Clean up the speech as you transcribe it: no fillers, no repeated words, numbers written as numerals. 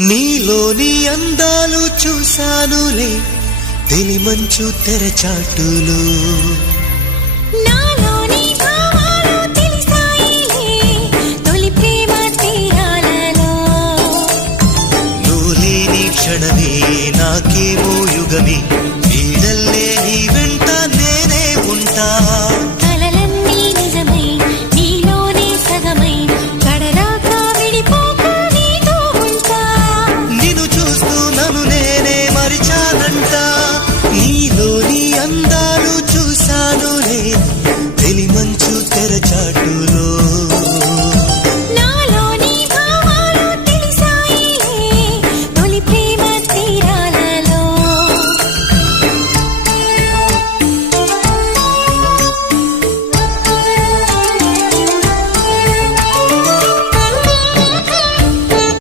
నీలోని అందాలు చూశానులే తెలిమంచు తెరచాటులు నాలోని భావాలు తెలిసాయిలే తొలి ప్రేమ తీరాలలో నువ్వు లేని క్షణమే నాకేమో యుగమే నీడల్లే నీవే